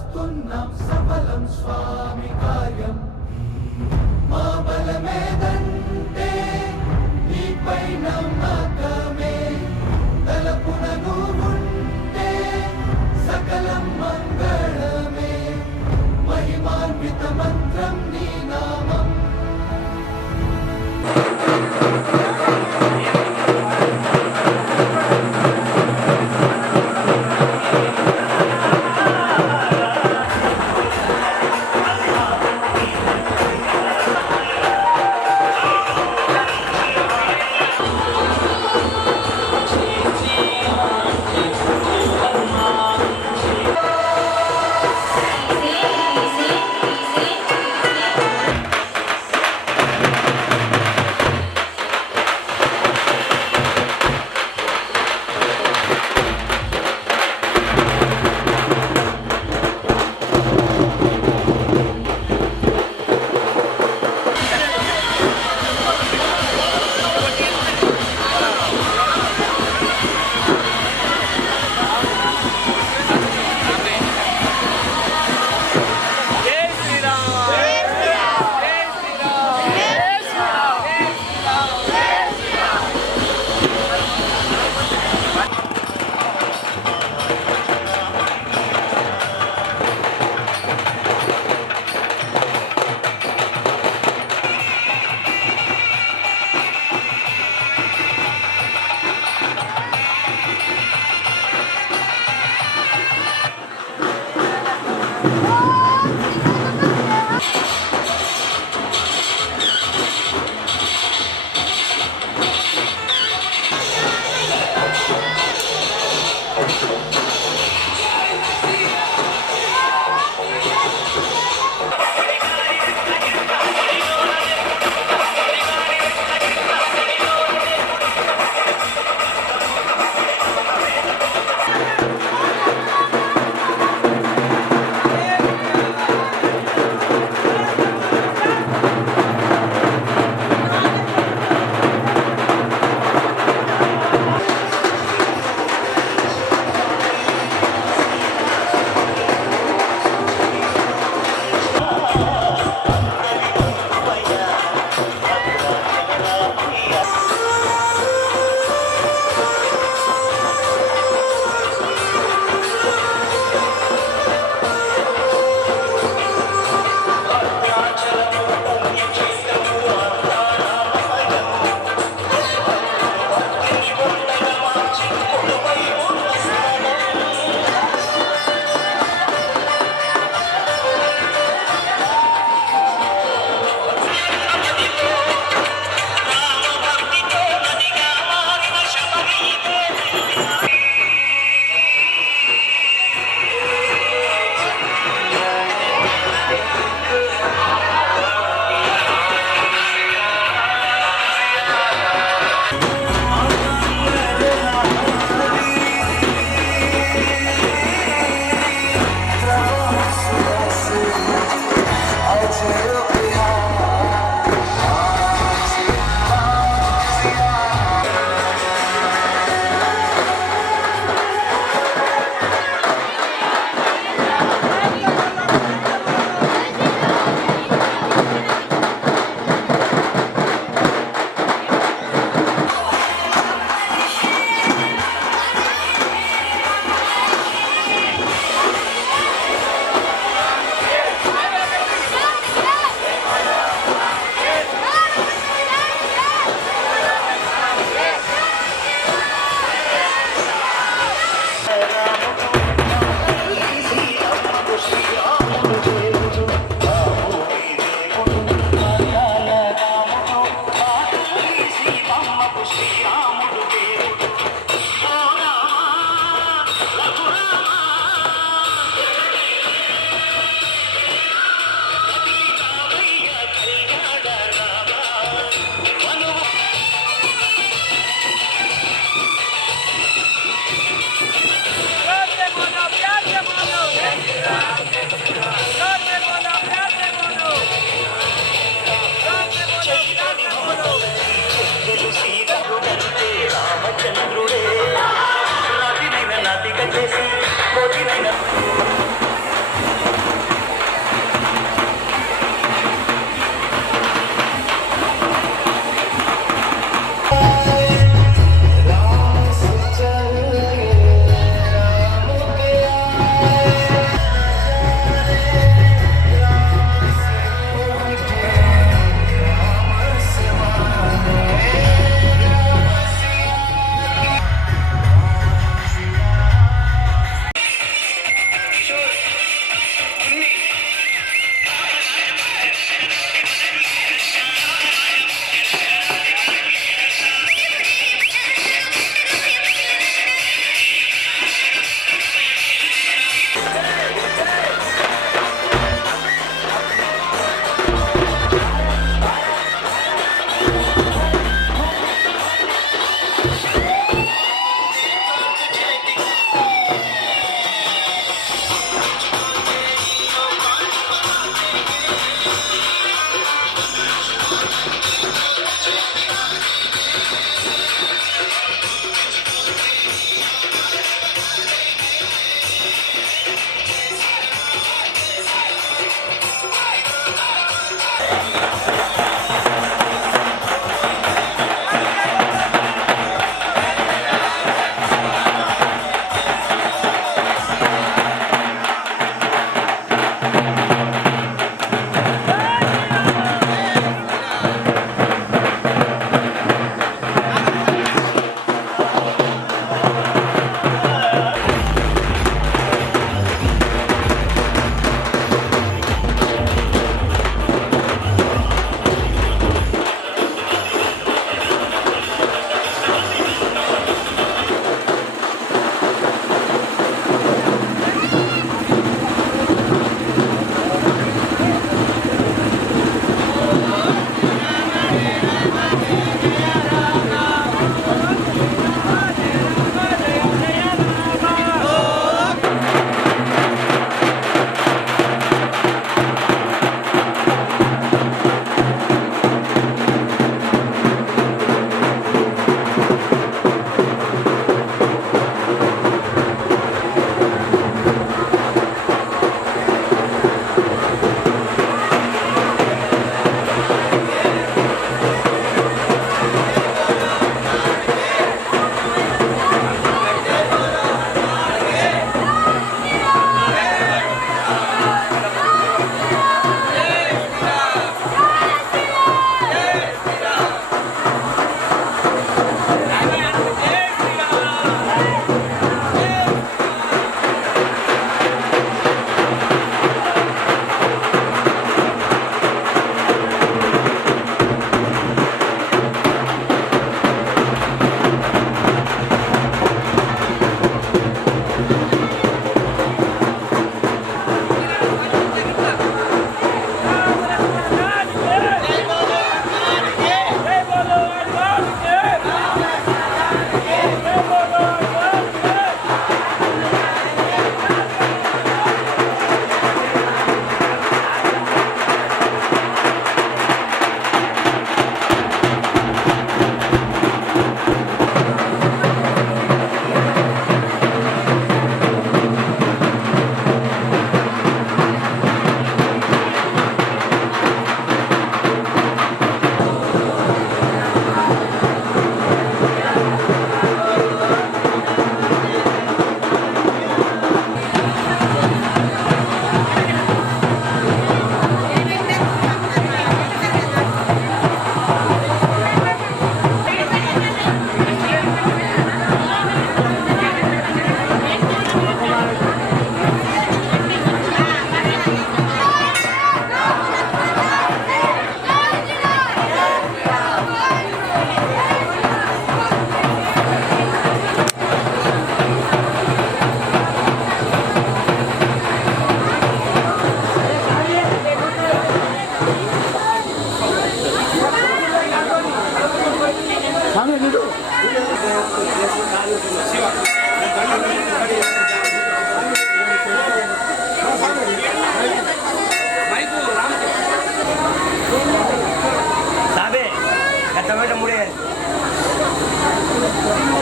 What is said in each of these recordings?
వస్తున్నాం సఫలం స్వామి కార్యం మా బలమేదంటే నీపై నమ్మకమే తలపున నువ్వుంటే సకలం మంగళమే మహిమాన్విత మంత్రం నీ నామం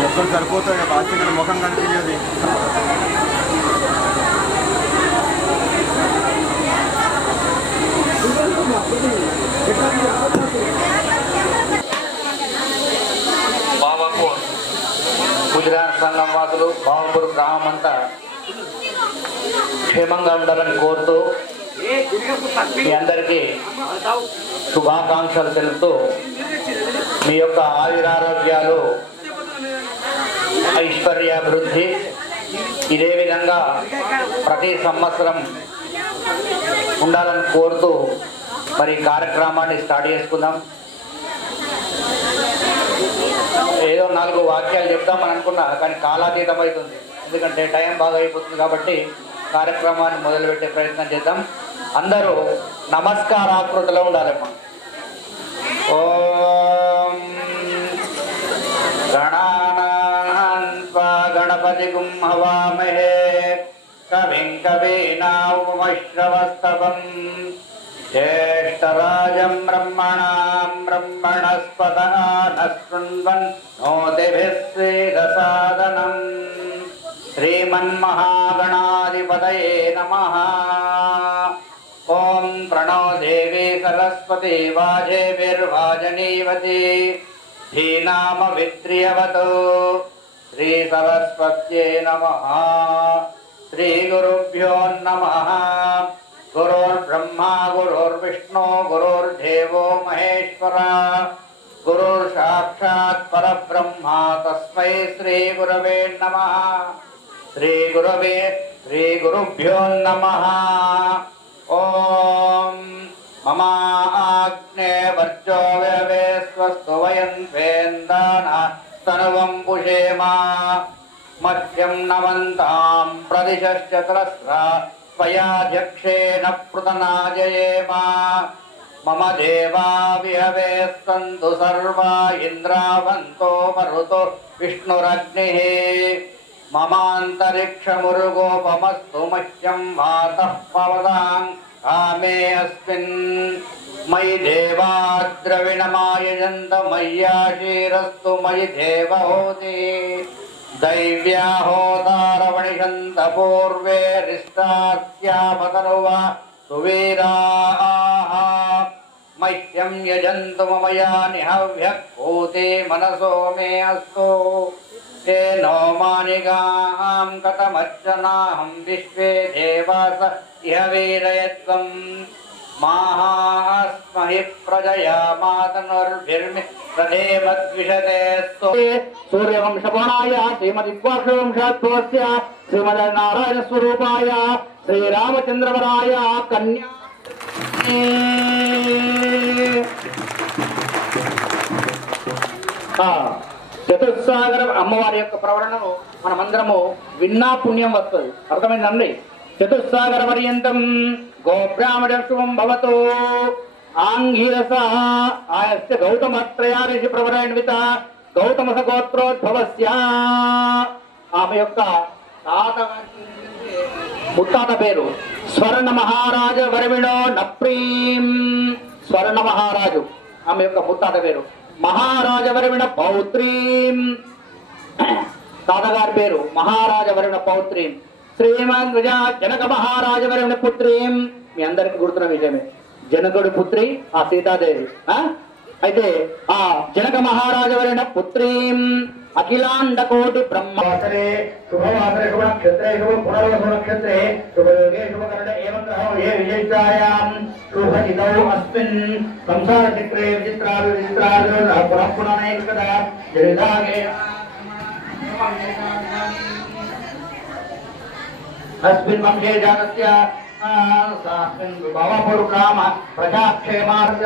ఒక్కరు సరిపోతుంది బాగా ముఖం కనిపించేది. బాబాకు గుజరాత్ సంఘం వాసులు బాబుపూర్ గ్రామం అంతా క్షేమంగా ఉండాలని కోరుతూ మీ అందరికీ శుభాకాంక్షలు తెలుపుతూ మీ యొక్క ఆయురారోగ్యాలు ఐశ్వర్యాభివృద్ధి ఇదే విధంగా ప్రతి సంవత్సరం ఉండాలని కోరుతూ మరి కార్యక్రమాన్ని స్టార్ట్ చేసుకుందాం. ఏదో 4 వాక్యాలు చెప్దామని అనుకున్నా కానీ కాలాతీతం అవుతుంది, ఎందుకంటే టైం బాగా అయిపోతుంది. కాబట్టి కార్యక్రమాన్ని మొదలుపెట్టే ప్రయత్నం చేద్దాం. అందరూ నమస్కారాకృతిలో ఉండాలమ్మా. ఓం గణపతి హవామహే కవిం కవీనాముపమశ్రవస్తవం జ్యేష్ఠరాజం బ్రహ్మణాం బ్రహ్మణస్పత నశృణ్వన్ నోతిభిः శ్రీదసాదనం. శ్రీమన్మహాగణాధిపతయే నమః. ఓం ప్రణో దేవీ సరస్వతి बृहस्पति वाजेभिर्वाजनीवती धीनामवित्रियवतो श्रीसरस्वत्यै नमः। श्रीगुरुभ्यो नमः। गुरुर्ब्रह्मा गुरुर्विष्णु गुरुर्देवो महेश्वरः गुरुर्साक्षात् परब्रह्मा तस्मै श्रीगुरवे नमः। श्रीगुरुभ्यो नमः। ॐ ममाग्ने वर्चो व्यवे स्वस्तु वयं वेन्दाना सर्वं पुषेमा मह्यं नमन्तां प्रदिशश्चतुरस्रा त्वयाध्यक्षेण पृतनाजयेम। मम देवा विहवे सन्तु सर्वा इन्द्रावन्तो मरुतो विष्णुरग्निः। ममान्तरिक्षमुरुगोपमस्तु मह्यं वातः पवतां कामे अस्मिन्। मयि देवा द्रविणमायजन्त मय्याशीरस्तु मयि देवहोति। दैव्या होतारवणिषन्त पूर्वे रिष्टास्यापतनुवा सुवीराः। मह्यं यजन्तु मम यानि हव्यः पूते मनसो मे अस्तु। नो मानिगां कथमर्चनाहं विश्वे देवास इह वीरयत्वं। माहास्महि प्रजया मातनुर्भिर्मि प्रथेमद्विषते सूर्यवंशपुराय श्रीमदिग्वाक्षवंशत्वस्य श्रीमद्नारायणस्वरूपाय श्रीरामचन्द्रवराय कन्या చతుస్సాగర అమ్మవారి యొక్క ప్రవరణను మనమందరము విన్నా పుణ్యం వస్తుంది. అర్థమైందండి? చతుస్సాగర పర్యంతం గోబ్రాహ్మణ శుభం భవతు. ఆంగీరస ఆయస్య గౌతమత్రయా ఋషి ప్రవరణవిత గౌతమస గోత్రోద్భవస్య. ఆమె యొక్క ముత్తాత పేరు స్వర్ణ మహారాజ వరవిణో నప్రీం. స్వర్ణ మహారాజు ఆమె యొక్క ముత్తాత పేరు. మహారాజవరవిణ పౌత్రీం. తాతగారి పేరు మహారాజవరవిణ పౌత్రీం. శ్రీమాన్ జనక మహారాజవరవిణ పుత్రీం. మీ అందరికి గుర్తున్న విషయమే. జనకుడి పుత్రి ఆ సీతాదేవి. అయితే ఆ జనక మహారాజవరవిణ పుత్రీం అఖిలాండ కోటి బ్రహ్మవాసరే శుభవాసరే శుభ నక్షత్రే శుభ పునర్వసు నక్షత్రే శుభయోగే శుభకరణ ఏవం గ్రహో ఏ విజయితాయాం శుభహితౌ అస్మిన్ సంసార చక్రే విచిత్రాలు విచిత్రాలు పునఃపుననైకదా జరిదాగే అస్మిన్ వంశే జాతస్య భవపురు గ్రామ ప్రజాక్షేమార్జ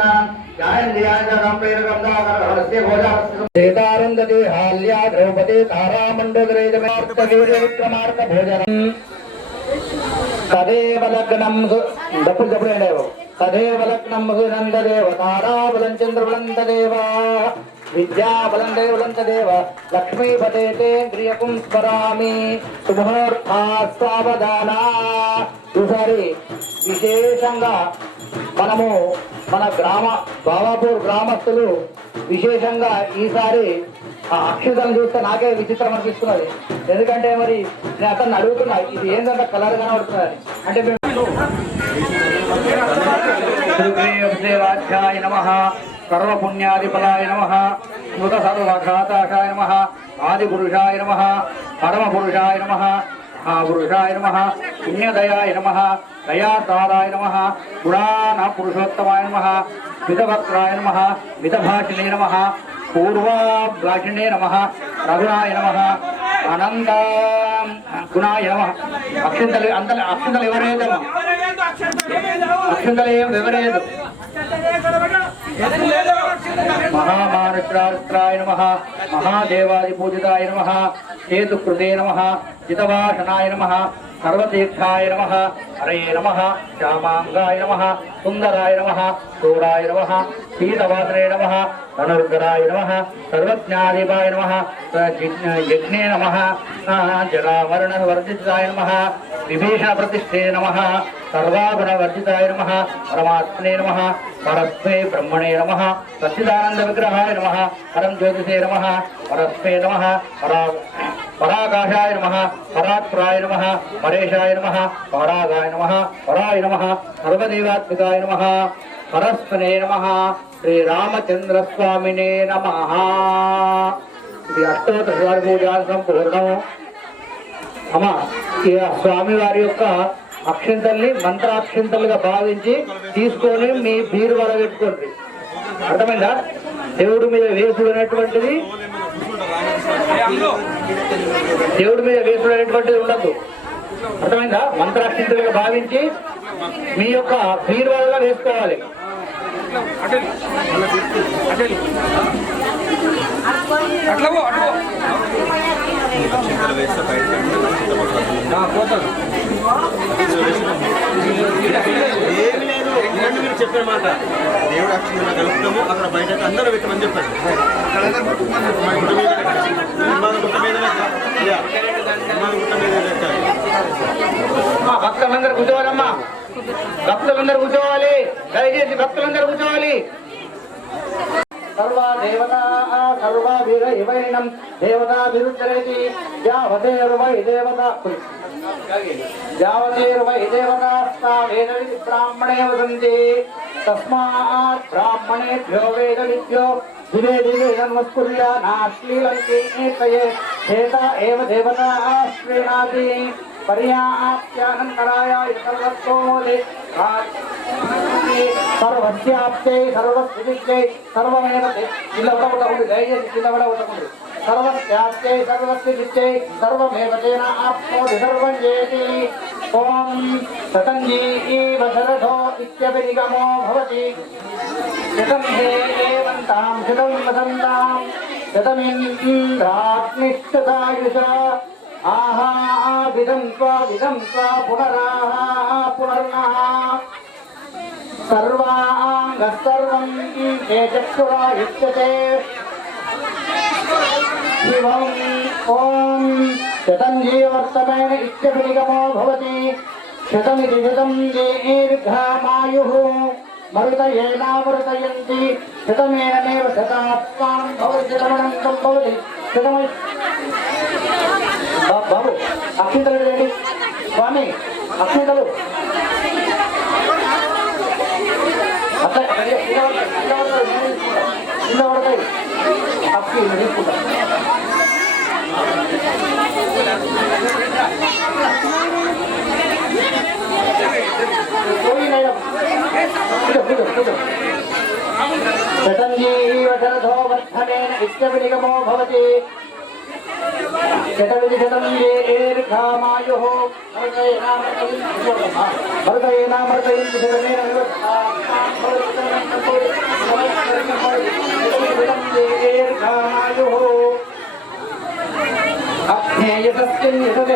హాల్యా ద్రౌపది తారామండోదరేజమార్క భోజనం తదేవ లగ్నం తదేవ లగ్నం సునందదేవ తారాబలం చంద్రబలం తదేవ విద్యాబలం దేవలం తదేవ లక్ష్మీపతేంద్రియకం స్మరామి. శుభముహూర్తా సావధాన. ఈసారి విశేషంగా మనము మన బాబాపూర్ గ్రామస్తులు విశేషంగా ఈసారి ఆ అక్షతలు చూస్తే నాకే విచిత్రం అనిపిస్తున్నది. ఎందుకంటే మరి నేను అతన్ని అడుగుతున్నా ఇది ఏంటంటే కలర్ కనబడుతున్నది అంటే శ్రీదేవాధ్యాయ నమః సర్వపుణ్యాధిపదాయ నమః స్మృత సర్వఘాతాయ నమః ఆదిపురుషాయ నమః పరమపురుషాయ నమః పురుషాయ నమః పుణ్యదయాయ నమః దయాసారాయ నమః పురాణ పురుషోత్తమాయ నమః మితభక్రాయ నమః మితభాషిణే నమః పూర్వాభాషిణే నమః రఘునాయ నమః అనంత గుణాయ నమః. అక్షంతలు ఎవరేదో అక్షంతలు ఎవరేదు మహామారుద్రాయ నమః మహాదేవాదిపూజితాయ నమః హేతుకృతే నమః హితవాసనాయ నమః సర్వతీర్థాయ నమః హరయే నమః శ్యామాంగాయ నమః సుందరాయ నమః స్థూలాయ నమః పీతవాసనే నమః ధనుర్ధరాయ నమః సర్వజ్ఞాధిపాయ నమః యజ్ఞే నమః జరామరణవర్జితాయ నమః విభీషణ ప్రతిష్ఠే నమః సర్వాగుణవర్జితాయ నమః పరమాత్మనే నమః పరస్మే బ్రహ్మణే నమః సచ్చిదానంద విగ్రహాయ నమః పరం జ్యోతిషే నమః పరస్మే నమః పరాకాశాయ నమః పరాత్పరాయ నమః పరేశాయ నమః పరాగాయ నమః పరాయ నమః సర్వదేవాత్మికాయ నమః పరస్మనే నమః శ్రీరామచంద్రస్వామినే నమః. ఇది అష్టోత్తర శివారి పూజ సంపూర్ణం. అమ్మ ఈ స్వామి వారి యొక్క అక్షింతల్ని మంత్రాక్షింతలుగా భావించి తీసుకొని మీ బీరువాలో పెట్టుకోండి. అర్థమైందా? దేవుడి మీద వేసుడు అనేటువంటిది ఉండద్దు. అర్థమైందా? మంత్రాక్షింతలుగా భావించి మీ యొక్క బీరువాలో వేసుకోవాలి. ఏమి లేదు, ఇలాంటి మీరు చెప్పే మాట దేవుడు అక్షంగా కలుపుతాము, అక్కడ బయట అందరూ పెట్టమని చెప్పారు. భక్తులందరూ కూర్చోవాలమ్మా, భక్తులందరూ కూర్చోవాలి, దయచేసి భక్తులందరూ కూర్చోవాలి. సర్వా దేవతా సర్వాభిరైవైనం దేవతాభిరుద్ధరేతి యావదేర్వై దేవతా యావదేర్వై దేవతాస్తా వేదవిధి బ్రాహ్మణే వదంతి తస్మాత్ బ్రాహ్మణేభ్యో వేదవిభ్యో దివే దివే నమస్కుర్యా నాశ్లీలంకి ఏతయే చేత ఏవ దేవతా శ్రీనాథి పర్యాప్త్యానంతరాయ సర్వత్వోదే సర్వస్యాప్తే సర్వస్థితిచ్చై సర్వమేవతే కిల్లవడ ఉంది. దయచేసి కిల్లవడ ఉండకుంది. సర్వస్యాప్తే సర్వస్థితిచ్చై సర్వమేవతేన ఆప్నోతి సర్వం చేతి. ఓం శతంజీవ శరథో ఇత్యభినిగమో భవతి. శతం హే ఏవంతాం శతం వసంతాం శతమింద్రాగ్నిష్టదాయుష ఆహా విధం స్వ పునర్నః సర్వాంగసర్వం తేజస్సురాయుజ్యతే. శివం ఓం శతం జీవర్తమేన ఇత్యభినిగమో భవతి. శతమితి శతం దీర్ఘమాయుః మరుతయేనామృతయంతి. శతమేనమేవ శతాత్మానం భవతి శతమనంతం భవతి. శతమై బాబు అక్షింతలు రండి స్వామి, అక్షింతలు కింద పడతాయి. అక్షి తీసుకుంటా. శతంజీవశరథో వర్ధనేన ఇత్యభినిగమో భవతి. శతమితి శతం దీర్ఘమాయుః మరుతయేనామృతయంతి శతమేన దీర్ఘమాయుః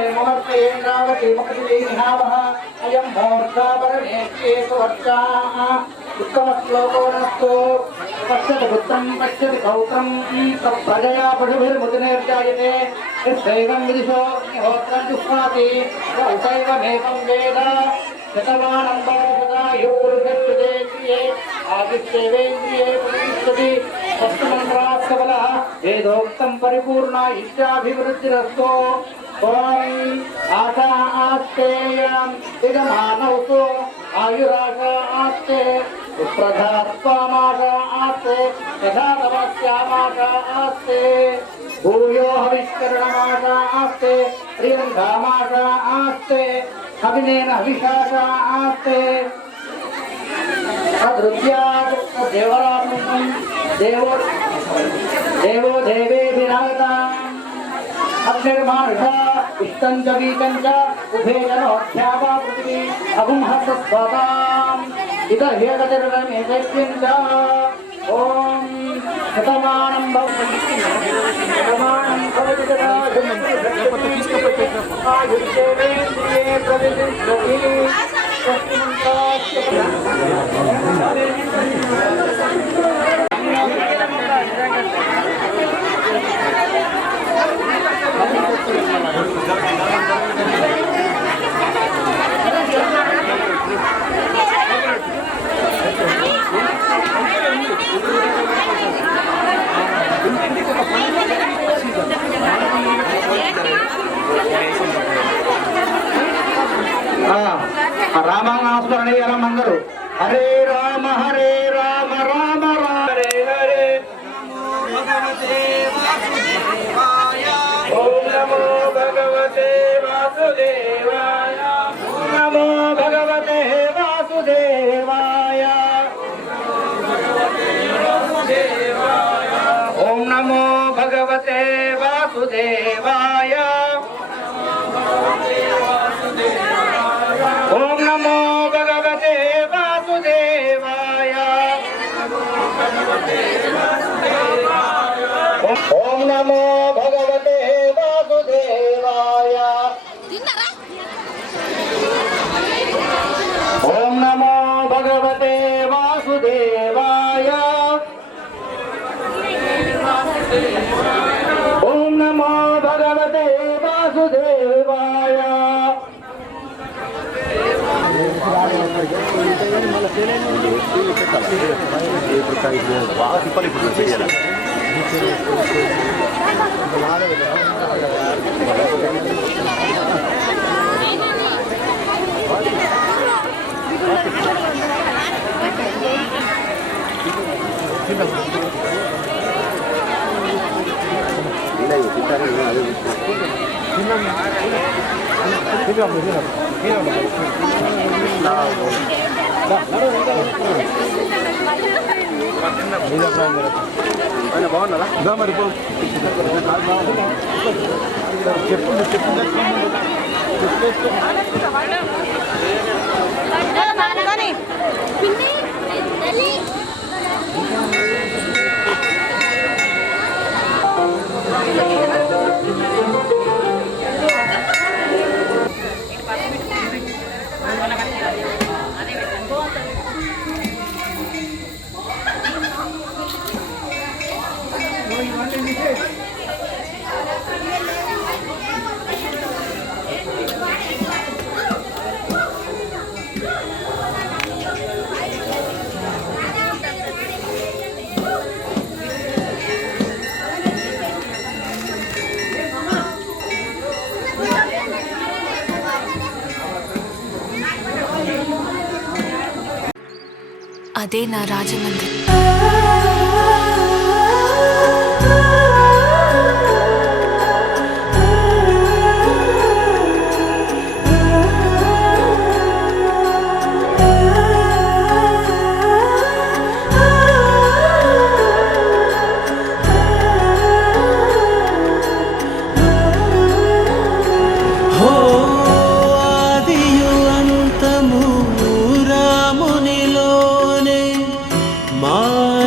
అజ్ఞేయసస్యేంద్రావతి మకటిహావః అయం మూర్ధాపరమేకేశవర్చా ఉత్తమశ్లోకోనస్తు. పశ్యతి పుత్రం పశ్యతి పౌత్రం ప్రజయా పశుభిర్ముదినిర్జాయతే. యస్యైవం విదిశో అగ్నిహోత్రం జుహ్వాతి ఉతైవమేకం వేద. శతమానం భవతి ఆదిత్యేవేంద్రియే ప్రతిష్టతి. సప్తమంత్రాస్తబలః వేదోక్తం పరిపూర్ణ ఇత్యాభివృద్ధిరస్తో. ఓం ఆశా ఆస్తేయం దిగమానౌతో ఆయురాశా ఆస్తే సుప్రధాత్వామాశా ఆస్తే యథా తమస్యామాశా ఆస్తే భూయో హవిష్కరణమాశా ఆస్తే ప్రియంగామాశా ఆస్తే హవినేన హవిషాశా ఆస్తే. తదృత్యాత్ దేవరాత్మకం దేవో దేవేభిరాగతాం అగ్నిర్మానుషా ఇష్టం చ వీతం చ ఉభే జనోధ్యాపా పృథివీ అగుంహస్వాతాం ఇత హేగతిర్వమే దైత్యం చ. ఓం శతమానం భవతి ఆయుర్దేవేంద్రియే ప్రతిష్టతి. రామానాస్మరణ అందరూ హరే రామ రామ రామ హరే హరే ఓం నమో భగవతే వాసుదేవాయ ఓం నమో భగవతే వాసుదేవాయ ఓం నమో భగవతే వాసుదేవాయ ఓం నమో భగవతే వాసుదేవాయ ఓం నమో భగవతే వాసుదేవాయ ఓం నమో భగవతే వాసుదేవాయ ఓం నమో భగవతే వాసుదేవాయ బాగున్నారా మరి అదే నా రాజమండ్రి.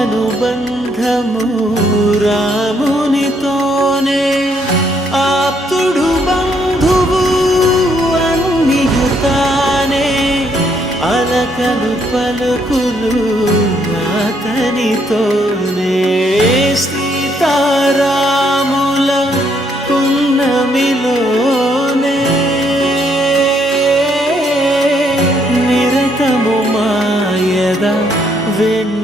మానుబంధము రామునితోనే ఆప్తుడు బంధువు అన్నియుతానే అలకలు పలుకులు అతనితోనే సీతారాముల పున్నమిలోనే నిరతము మాయద వెన్